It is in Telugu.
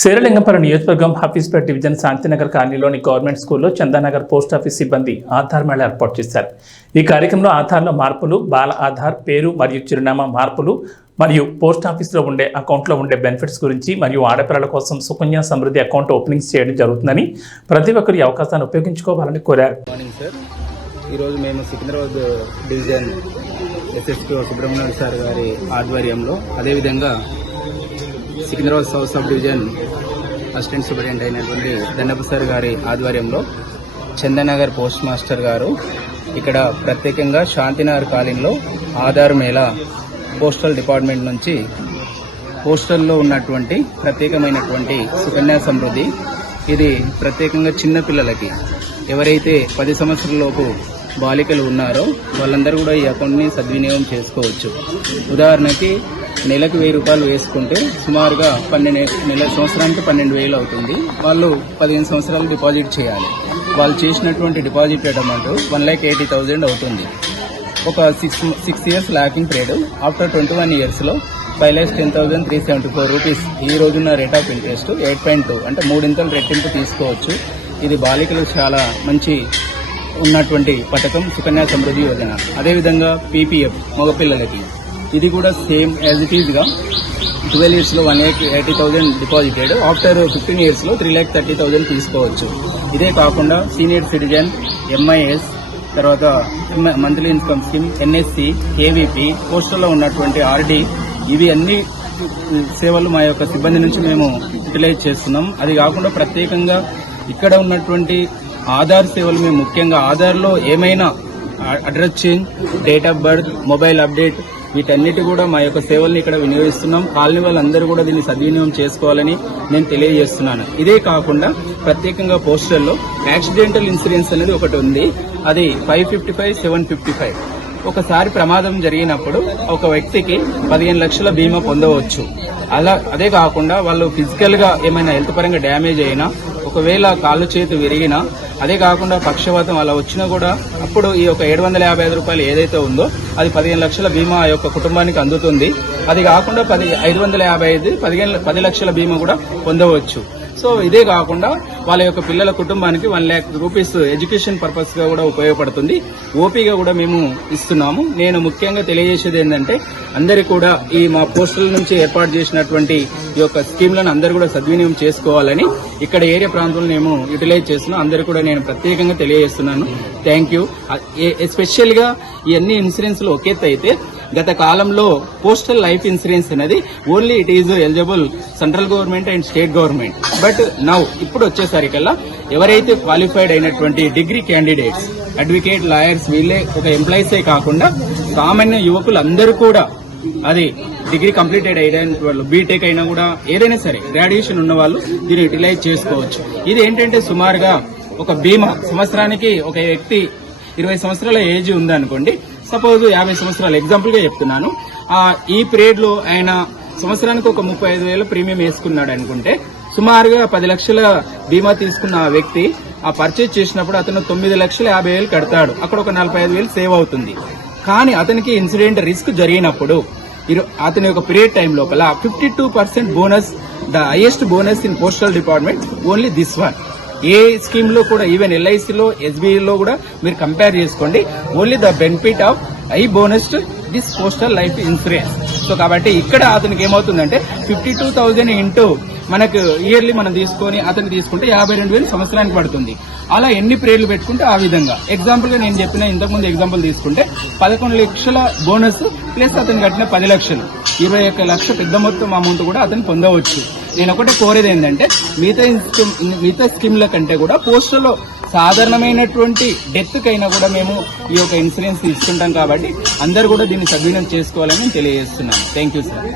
శేరలింగంపల్లి నియోజకవర్గం హఫీజ్పేట్ డివిజన్ శాంతినగర్ కాలనీలోని గవర్నమెంట్ స్కూల్లో చందానగర్ పోస్ట్ ఆఫీస్ సిబ్బంది ఆధార్ మేళా ఏర్పాటు చేశారు. ఈ కార్యక్రమంలో ఆధార్లో మార్పులు, బాల ఆధార్ పేరు మరియు చిరునామా మార్పులు మరియు పోస్ట్ ఆఫీస్లో ఉండే అకౌంట్లో ఉండే బెనిఫిట్స్ గురించి మరియు ఆడపిల్లల కోసం సుకన్య సమృద్ధి అకౌంట్ ఓపెనింగ్స్ చేయడం జరుగుతుందని ప్రతి ఒక్కరు ఈ అవకాశాన్ని ఉపయోగించుకోవాలని కోరారు. ఈరోజు మేము Secunderabad division SSP Subrahmanyam sir గారి ఆధ్వర్యంలో, అదేవిధంగా Secunderabad south sub division assistant superintendent అయినటువంటి దండపు సార్ గారి ఆధ్వర్యంలో చందనగర్ పోస్ట్ మాస్టర్ గారు ఇక్కడ ప్రత్యేకంగా శాంతినగర్ కాలనీలో ఆధార్ మేళా పోస్టల్ డిపార్ట్మెంట్ నుంచి పోస్టల్లో ఉన్నటువంటి ప్రత్యేకమైనటువంటి సుకన్య సమృద్ధి, ఇది ప్రత్యేకంగా చిన్న పిల్లలకి ఎవరైతే 10 సంవత్సరాలలోపు బాలికలు ఉన్నారో వాళ్ళందరూ కూడా ఈ అకౌంట్ని సద్వినియోగం చేసుకోవచ్చు. ఉదాహరణకి నెలకు 1000 రూపాయలు వేసుకుంటే సుమారుగా సంవత్సరానికి 12,000 అవుతుంది. వాళ్ళు 15 సంవత్సరాలు డిపాజిట్ చేయాలి. వాళ్ళు చేసినటువంటి డిపాజిట్ అమౌంట్ 1,80,000 అవుతుంది. ఒక 6 ఇయర్స్ లాకింగ్ పీరియడ్. ఆఫ్టర్ 21 ఇయర్స్లో 5,10,374 రూపీస్ ఈ రోజున్న రేట్ ఆఫ్ ఇంట్రెస్ట్ 8.2 అంటే 3 రెట్టింపు తీసుకోవచ్చు. ఇది బాలికలు చాలా మంచి ఉన్నటువంటి పథకం సుకన్య సమృద్ధి యోజన. అదేవిధంగా పీపీఎఫ్ మగపిల్లలకి ఇది కూడా సేమ్ యాజ్ ఇట్ ఈజ్ గా 12 ఇయర్స్ లో 1,80,000 డిపాజిటెడ్. ఆఫ్టర్ 15 ఇయర్స్ లో 3,30,000 తీసుకోవచ్చు. ఇదే కాకుండా సీనియర్ సిటిజన్, ఎంఐఎస్, తర్వాత monthly income scheme, NSC, KVP, పోస్టల్లో ఉన్నటువంటి ఆర్డీ, ఇవి అన్ని సేవలు మా యొక్క సిబ్బంది నుంచి మేము యూటిలైజ్ చేస్తున్నాం. అది కాకుండా ప్రత్యేకంగా ఇక్కడ ఉన్నటువంటి ఆధార్ సేవలు మేము ముఖ్యంగా ఆధార్లో ఏమైనా address change, date of birth, mobile update, వీటన్నిటి కూడా మా యొక్క సేవల్ని ఇక్కడ వినియోగిస్తున్నాం. కాలనీ వాళ్ళందరూ కూడా దీన్ని సద్వినియోగం చేసుకోవాలని నేను తెలియజేస్తున్నాను. ఇదే కాకుండా ప్రత్యేకంగా పోస్టల్లో యాక్సిడెంటల్ ఇన్సూరెన్స్ అనేది ఒకటి ఉంది. అది 555, 755. ఒకసారి ప్రమాదం జరిగినప్పుడు ఒక వ్యక్తికి 15 లక్షల బీమా పొందవచ్చు. అదే కాకుండా వాళ్ళు ఫిజికల్ గా ఏమైనా హెల్త్ పరంగా డ్యామేజ్ అయినా, ఒకవేళ కాళ్ళు చేతి విరిగినా, అదే కాకుండా పక్షవాతం అలా వచ్చినా కూడా అప్పుడు ఈ యొక్క 755 రూపాయలు ఏదైతే ఉందో అది 15 లక్షల బీమా ఆ యొక్క కుటుంబానికి అందుతుంది. అది కాకుండా 555 10 లక్షల బీమా కూడా పొందవచ్చు. సో ఇదే కాకుండా వాళ్ళ యొక్క పిల్లల కుటుంబానికి 1 lakh రూపీస్ ఎడ్యుకేషన్ పర్పస్ గా కూడా ఉపయోగపడుతుంది. ఓపీగా కూడా మేము ఇస్తున్నాము. నేను ముఖ్యంగా తెలియజేసేది ఏంటంటే అందరికీ కూడా ఈ మా పోస్టుల నుంచి ఏర్పాటు చేసినటువంటి ఈ యొక్క స్కీమ్లను అందరూ కూడా సద్వినియోగం చేసుకోవాలని ఇక్కడ ఏరియా ప్రాంతంలో మేము యూటిలైజ్ చేస్తున్నాం. అందరూ కూడా నేను ప్రత్యేకంగా తెలియజేస్తున్నాను. Thank you. ఎస్పెషల్ గా ఈ అన్ని ఇన్సూరెన్స్లు ఒకెత్త అయితే గత కాలంలో పోస్టల్ లైఫ్ ఇన్సూరెన్స్ అనేది only it is eligible central government and state government. But now ఇప్పుడు వచ్చేసరికల్లా ఎవరైతే క్వాలిఫైడ్ అయినటువంటి డిగ్రీ క్యాండిడేట్స్, అడ్వకేట్, లాయర్స్, వీళ్ళే ఒక ఎంప్లాయీసే కాకుండా సామాన్య యువకులు అందరూ కూడా, అది డిగ్రీ కంప్లీటెడ్ అయిన వాళ్ళు, బీటెక్ అయినా కూడా ఏదైనా సరే గ్రాడ్యుయేషన్ ఉన్న వాళ్ళు దీన్ని యూటిలైజ్ చేసుకోవచ్చు. ఇది ఏంటంటే సుమారుగా ఒక బీమా సంవత్సరానికి ఒక వ్యక్తి 20 సంవత్సరాల ఏజ్ ఉందనుకోండి, సపోజ్ 50 సంవత్సరాలు ఎగ్జాంపుల్ గా చెప్తున్నాను. ఈ పీరియడ్ లో ఆయన సంవత్సరానికి ఒక 35,000 ప్రీమియం వేసుకున్నాడు అనుకుంటే, సుమారుగా 10 లక్షల బీమా తీసుకున్న ఆ వ్యక్తి ఆ పర్చేజ్ చేసినప్పుడు అతను 9,50,000 కడతాడు. అక్కడ ఒక 45,000 సేవ్ అవుతుంది. కానీ అతనికి ఇన్సిడెంట్ రిస్క్ జరిగినప్పుడు అతని యొక్క పీరియడ్ టైం లోపల 52% bonus, the highest bonus in postal department, only this one. A scheme లో కూడా, ఈవెన్ ఎల్ఐసిలో, ఎస్బీఐలో కూడా మీరు కంపేర్ చేసుకోండి, only the benefit of high bonus this postal life insurance. So కాబట్టి ఇక్కడ అతనికి ఏమవుతుందంటే 52,000 ఇంటూ మనకు ఇయర్లీ మనం తీసుకొని అతను తీసుకుంటే 52,000 సంవత్సరానికి పడుతుంది. అలా ఎన్ని పీరియడ్లు పెట్టుకుంటే ఆ విధంగా. ఎగ్జాంపుల్ గా నేను చెప్పిన ఇంతకుముందు ఎగ్జాంపుల్ తీసుకుంటే 11 లక్షల బోనస్ ప్లస్ అతను కట్టిన 10 లక్షలు, 21 లక్షల పెద్ద మొత్తం అమౌంట్ కూడా అతను పొందవచ్చు. నేను ఒకటే కోరేది ఏంటంటే మిగతా స్కీమ్ల కంటే కూడా పోస్టులో సాధారణమైనటువంటి డెత్ కైనా కూడా మేము ఈ యొక్క ఇన్సూరెన్స్ ఇస్తుంటాం. కాబట్టి అందరూ కూడా దీన్ని సద్వినియోగం చేసుకోవాలని తెలియజేస్తున్నాను. Thank you sir.